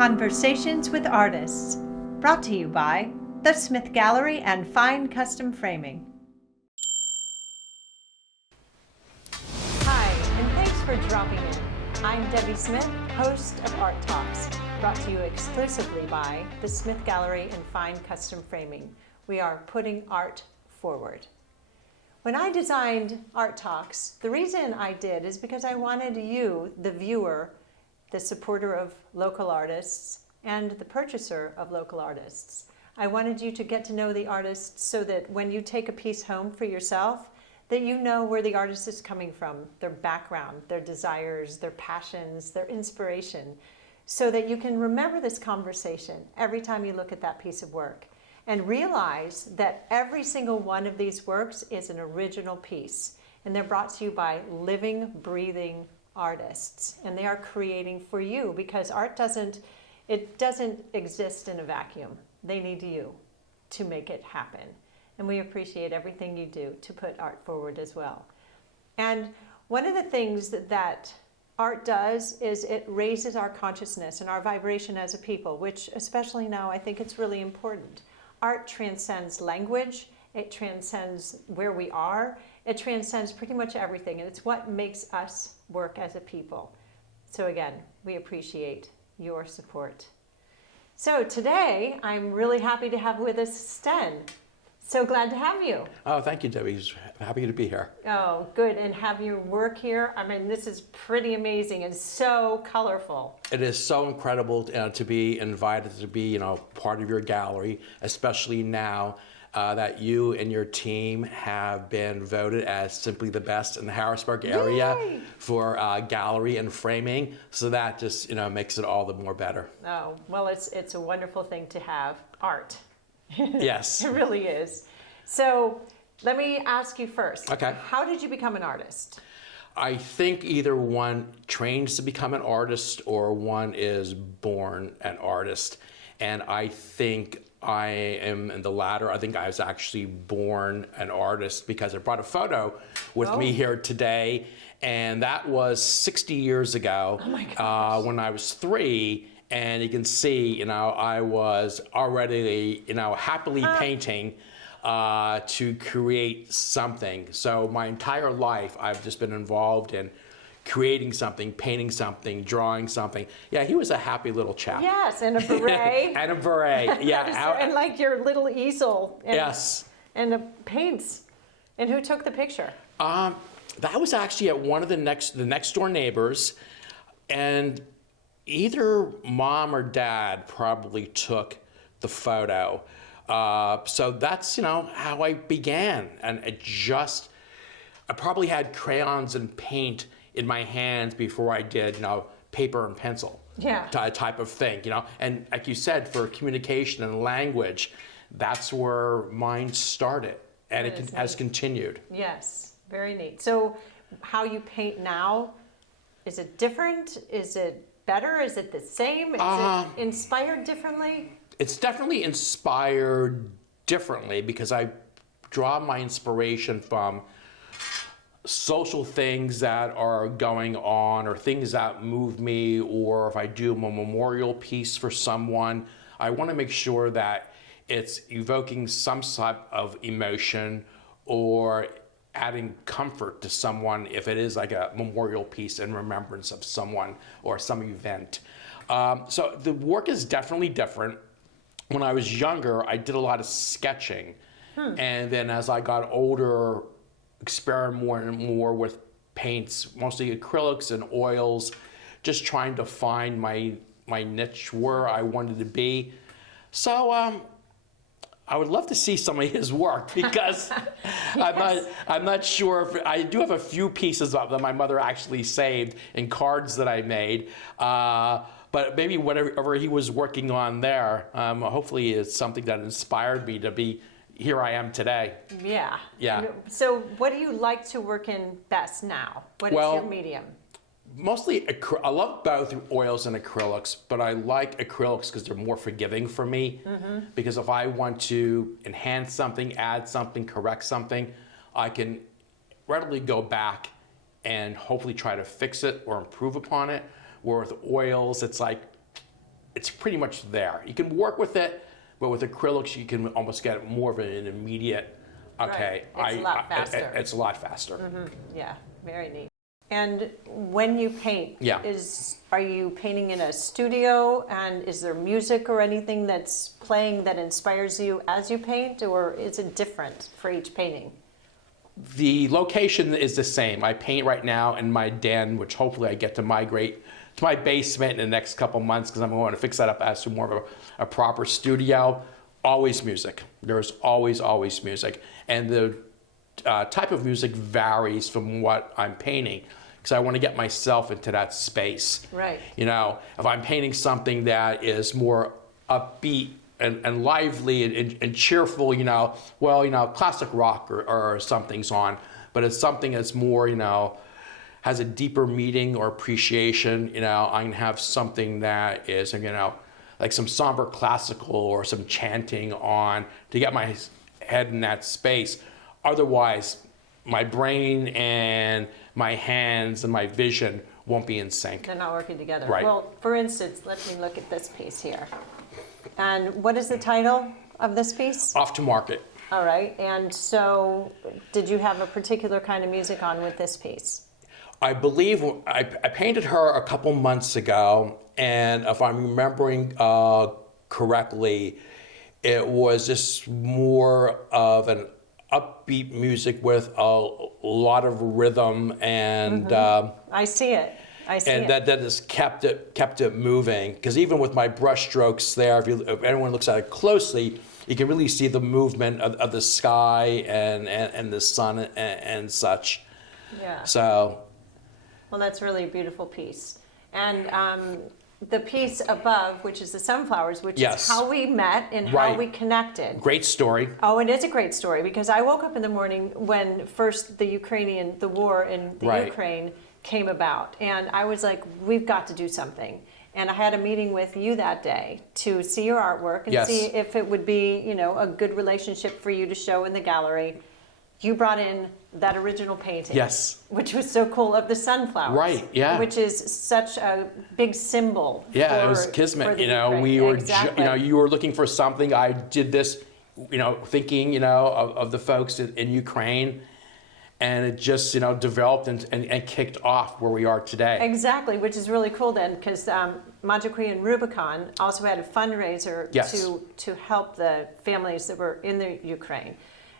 Conversations with Artists, brought to you by The Smith Gallery and Fine Custom Framing. Hi, and thanks for dropping in. I'm Debbie Smith, host of Art Talks, brought to you exclusively by The Smith Gallery and Fine Custom Framing. We are putting art forward. When I designed Art Talks, the reason I did is because I wanted you, the viewer, the supporter of local artists, and the purchaser of local artists. I wanted you to get to know the artists so that when you take a piece home for yourself, that you know where the artist is coming from, their background, their desires, their passions, their inspiration, so that you can remember this conversation every time you look at that piece of work and realize that every single one of these works is an original piece, and they're brought to you by living, breathing artists, and they are creating for you, because art doesn't exist in a vacuum. They need you to make it happen, and we appreciate everything you do to put art forward as well. And one of the things that art does is it raises our consciousness and our vibration as a people, which especially now I think it's really important. Art transcends language, it transcends where we are, it transcends pretty much everything, and it's what makes us work as a people. So again, we appreciate your support. So today, I'm really happy to have with us Sten. So glad to have you. Oh, thank you, Debbie. Happy to be here. Oh, good, and have your work here. I mean, this is pretty amazing and so colorful. It is so incredible to be invited to be, part of your gallery, especially now that you and your team have been voted as simply the best in the Harrisburg area. Yay! For gallery and framing. So that just, makes it all the more better. Oh, well, it's a wonderful thing to have art. Yes. It really is. So let me ask you first. Okay. How did you become an artist? I think either one trains to become an artist or one is born an artist. And I think I am in the latter. I think I was actually born an artist because I brought a photo with me here today. And that was 60 years ago. Oh my gosh. When I was 3. And you can see, I was already, happily painting to create something. So my entire life, I've just been involved in creating something, painting something, drawing something. Yeah, he was a happy little chap. Yes, and a beret. And a beret, yeah. And like your little easel. And, Yes. And the paints. And who took the picture? That was actually at one of the next door neighbors, and either mom or dad probably took the photo. So that's, how I began. And I probably had crayons and paint in my hands before I did, paper and pencil. Yeah. Type of thing, And like you said, for communication and language, that's where mine started. And it has continued. Yes, very neat. So how you paint now, is it different? Is it better? Is it the same? Is it inspired differently? It's definitely inspired differently because I draw my inspiration from social things that are going on or things that move me, or if I do a memorial piece for someone, I want to make sure that it's evoking some type of emotion or adding comfort to someone if it is like a memorial piece in remembrance of someone or some event. So the work is definitely different. When I was younger, I did a lot of sketching. And then as I got older, experiment more and more with paints, mostly acrylics and oils, just trying to find my niche where I wanted to be. So I would love to see some of his work because Yes. I'm not sure if I do have a few pieces of them my mother actually saved in cards that I made. But maybe whatever he was working on there, hopefully it's something that inspired me to be here I am today. Yeah. Yeah. So what do you like to work in best now? What is your medium? Mostly, I love both oils and acrylics, but I like acrylics because they're more forgiving for me. Because if I want to enhance something, add something, correct something, I can readily go back and hopefully try to fix it or improve upon it. Where with oils, it's like it's pretty much there. You can work with it, but with acrylics, you can almost get more of an immediate, okay. Right. It's a lot faster. It's a lot faster. Yeah, very neat. And when you paint, Yeah. are you painting in a studio, and is there music or anything that's playing that inspires you as you paint, or is it different for each painting? The location is the same. I paint right now in my den, which hopefully I get to migrate to my basement in the next couple months, because I'm going to fix that up as to more of a proper studio. Always music. There's always music. And the type of music varies from what I'm painting, because I want to get myself into that space. Right. You know, if I'm painting something that is more upbeat and lively and cheerful, you know, well, you know, classic rock or something's on, but it's something that's more, you know, has a deeper meaning or appreciation, you know, I can have something that is, you know, like some somber classical or some chanting on to get my head in that space. Otherwise, my brain and my hands and my vision won't be in sync. They're not working together. Right. Well, for instance, let me look at this piece here. And what is the title of this piece? Off to Market. All right. And so did you have a particular kind of music on with this piece? I believe I painted her a couple months ago, and if I'm remembering correctly, it was just more of an upbeat music with a lot of rhythm, and I see it. that just kept it moving. Because even with my brush strokes there, if anyone looks at it closely, you can really see the movement of the sky and the sun and such. Yeah. So. Well, that's really a beautiful piece. And the piece above, which is the sunflowers, which Yes. is how we met and how Right. we connected. Great story. Oh, it is a great story, because I woke up in the morning when first the war in the Right. Ukraine came about. And I was like, we've got to do something. And I had a meeting with you that day to see your artwork and Yes. see if it would be, you know, a good relationship for you to show in the gallery. You brought in that original painting. Yes. Which was so cool, of the sunflowers. Right, yeah. Which is such a big symbol. Yeah, for, it was for kismet. the You know, Ukraine. we were, Exactly. you know, you were looking for something. I did this, you know, thinking, you know, of the folks in Ukraine, and it just, you know, developed and kicked off where we are today. Exactly, which is really cool then, because Majikwi and Rubicon also had a fundraiser Yes. to help the families that were in the Ukraine.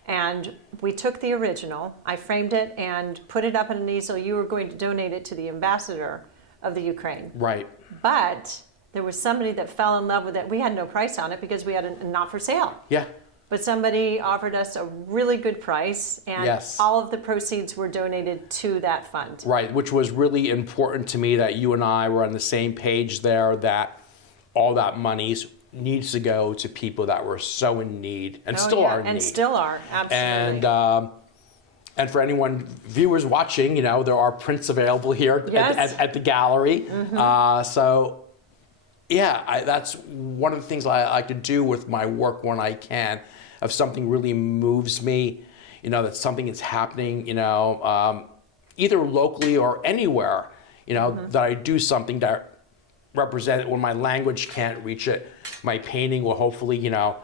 And we took the original, I framed it and put it up on an easel. You were going to donate it to the ambassador of the Ukraine. Right. But there was somebody that fell in love with it. We had no price on it because we had a not for sale. Yeah. But somebody offered us a really good price, and Yes. all of the proceeds were donated to that fund. Right, which was really important to me, that you and I were on the same page there, that all that money needs to go to people that were so in need and still are in need. And still are, absolutely. And for anyone, viewers watching, you know, there are prints available here Yes. at the gallery. So, yeah, that's one of the things I like to do with my work when I can. If something really moves me, you know, that something is happening, you know, either locally or anywhere, you know, that I do something that represent it when my language can't reach it. My painting will hopefully, you know,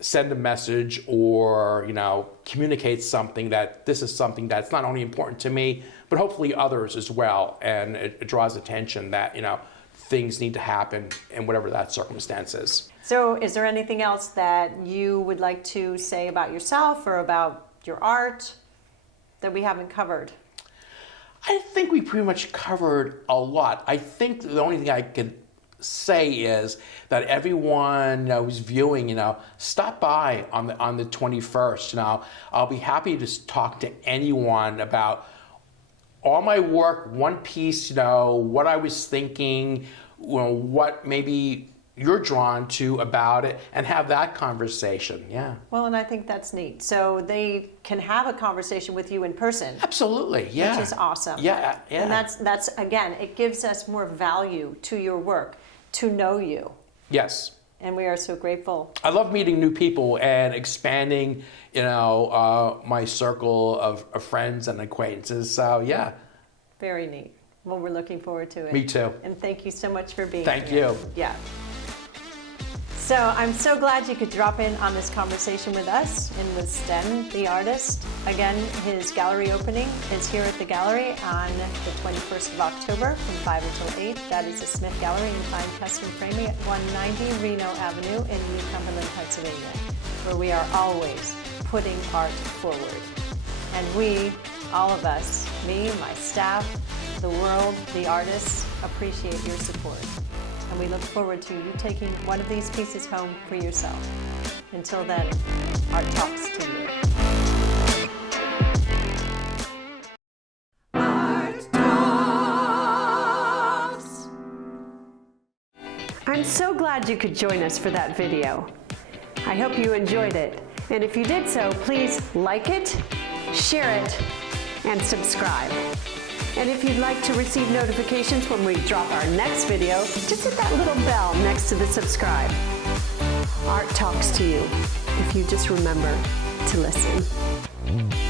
send a message or, you know, communicate something, that this is something that's not only important to me, but hopefully others as well. And it draws attention that, you know, things need to happen in whatever that circumstance is. So is there anything else that you would like to say about yourself or about your art that we haven't covered? I think we pretty much covered a lot. I think the only thing I could say is that everyone, you know, who's viewing, you know, stop by on the 21st. You know, I'll be happy to talk to anyone about all my work, one piece, you know, what I was thinking, you know, what maybe you're drawn to about it, and have that conversation. Yeah. Well, and I think that's neat. So they can have a conversation with you in person. Absolutely. Yeah. Which is awesome. Yeah. Yeah. And that's again, it gives us more value to your work, to know you. Yes. And we are so grateful. I love meeting new people and expanding, you know, my circle of friends and acquaintances. So, yeah. Very neat. Well, we're looking forward to it. Me too. And thank you so much for being Thank here. you. Yeah. So I'm so glad you could drop in on this conversation with us and with Sten, the artist. Again, his gallery opening is here at the gallery on the 21st of October from 5 until 8. That is the Smith Gallery and Fine Custom Framing at 190 Reno Avenue in New Cumberland, Pennsylvania, where we are always putting art forward. And we, all of us, me, my staff, the world, the artists, appreciate your support. And we look forward to you taking one of these pieces home for yourself. Until then, art talks to you. Art Talks! I'm so glad you could join us for that video. I hope you enjoyed it. And if you did so, please like it, share it, and subscribe. And if you'd like to receive notifications when we drop our next video, just hit that little bell next to the subscribe. Art talks to you if you just remember to listen.